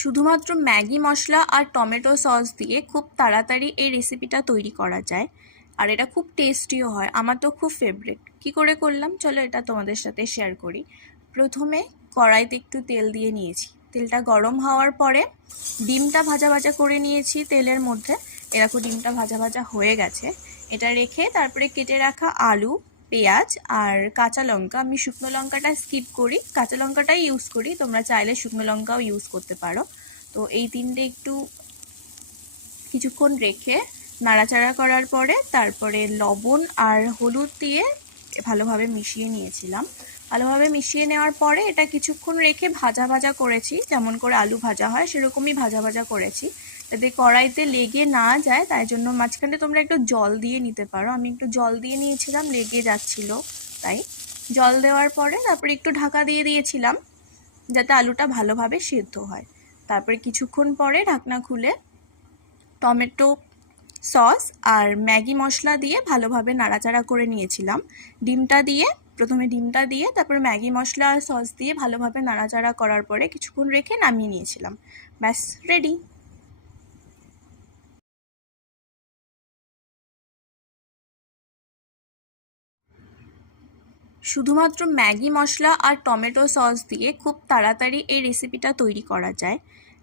শুধুমাত্র ম্যাগি মশলা আর tomato sauce দিয়ে খুব তাড়াতাড়ি এই রেসিপিটা তৈরি করা যায়, আর এটা খুব টেস্টিও হয়। আমার তো খুব ফেভারিট। কি করে করলাম চলো এটা তোমাদের সাথে শেয়ার করি। প্রথমে কড়াইতে একটু তেল দিয়ে নিয়েছি। তেলটা গরম হওয়ার পরে ডিমটা ভাজা ভাজা করে নিয়েছি তেলের মধ্যে। এরকম ডিমটা ভাজা ভাজা হয়ে গেছে। এটা রেখে তারপরে কেটে রাখা আলু, পেঁয়াজ আর কাঁচা লঙ্কা, আমি শুকনো লঙ্কাটা স্কিপ করি, কাঁচা লঙ্কাটাই ইউজ করি, তোমরা চাইলে শুকনো লঙ্কাও ইউজ করতে পারো। তো এই তিনটে একটু কিছুক্ষণ রেখে নাড়াচাড়া করার পরে তারপরে লবণ আর হলুদ দিয়ে ভালোভাবে মিশিয়ে নিয়েছিলাম। ভালোভাবে মিশিয়ে নেওয়ার পরে এটা কিছুক্ষণ রেখে ভাজা ভাজা করেছি, যেমন করে আলু ভাজা হয় সেরকমই ভাজা ভাজা করেছি, যাতে কড়াইতে লেগে না যায়। তাই জন্য মাঝখানে তোমরা একটু জল দিয়ে নিতে পারো। আমি একটু জল দিয়ে নিয়েছিলাম, লেগে যাচ্ছিল, তাই জল দেওয়ার পরে তারপরে একটু ঢাকা দিয়ে দিয়েছিলাম যাতে আলুটা ভালোভাবে সিদ্ধ হয়। তারপরে কিছুক্ষণ পরে ঢাকনা খুলে টমেটো সস আর ম্যাগি মশলা দিয়ে ভালোভাবে নাড়াচাড়া করে নিয়েছিলাম। প্রথমে ডিমটা দিয়ে তারপরে ম্যাগি মশলা আর সস দিয়ে ভালোভাবে নাড়াচাড়া করার পরে কিছুক্ষণ রেখে নামিয়ে নিয়েছিলাম। ব্যাস, রেডি। শুধুমাত্র ম্যাগি মশলা আর টমেটো সস দিয়ে খুব তাড়াতাড়ি এই রেসিপিটা তৈরি করা যায়,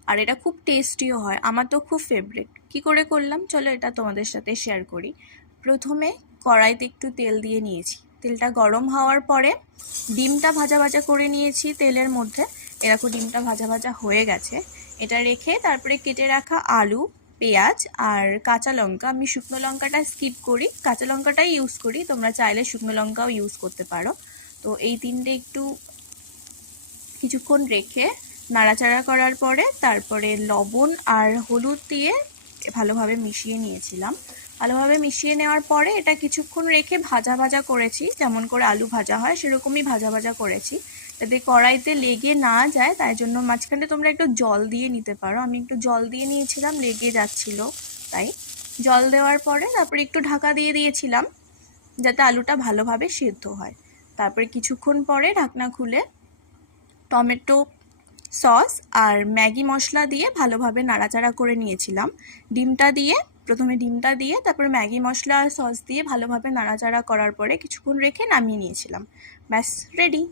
আর এটা খুব টেস্টিও হয়। আমার তো খুব ফেভারিট। কি করে করলাম চলো এটা তোমাদের সাথে শেয়ার করি। প্রথমে কড়াইতে একটু তেল দিয়ে নিয়েছি। তেলটা গরম হওয়ার পরে ডিমটা ভাজা ভাজা করে নিয়েছি তেলের মধ্যে। এরকম ডিমটা ভাজা ভাজা হয়ে গেছে। এটা রেখে তারপরে কেটে রাখা আলু, পেঁয়াজ আর কাঁচা লঙ্কা, আমি শুকনো লঙ্কাটা স্কিপ করি, কাঁচা লঙ্কাটাই ইউজ করি, তোমরা চাইলে শুকনো লঙ্কাও ইউজ করতে পারো। তো এই তিনটে একটু কিছুক্ষণ রেখে নাড়াচাড়া করার পরে তারপরে লবণ আর হলুদ দিয়ে ভালোভাবে মিশিয়ে নিয়েছিলাম। ভালোভাবে মিশিয়ে নেওয়ার পরে এটা কিছুক্ষণ রেখে ভাজা ভাজা করেছি, যেমন করে আলু ভাজা হয় সেরকমই ভাজা ভাজা করেছি, যাতে কড়াইতে লেগে না যায়। তাই জন্য মাঝখানে তোমরা একটু জল দিয়ে নিতে পারো। আমি একটু জল দিয়ে নিয়েছিলাম, লেগে যাচ্ছিল, তাই জল দেওয়ার পরে তারপরে একটু ঢাকা দিয়ে দিয়েছিলাম যাতে আলুটা ভালোভাবে সিদ্ধ হয়। তারপরে কিছুক্ষণ পরে ঢাকনা খুলে টমেটো সস আর ম্যাগি মশলা দিয়ে ভালোভাবে নাড়াচাড়া করে নিয়েছিলাম। প্রথমে ডিমটা দিয়ে তারপরে ম্যাগি মশলা আর সস দিয়ে ভালোভাবে নাড়াচাড়া করার পরে কিছুক্ষণ রেখে নামিয়ে নিয়েছিলাম। ব্যাস, রেডি।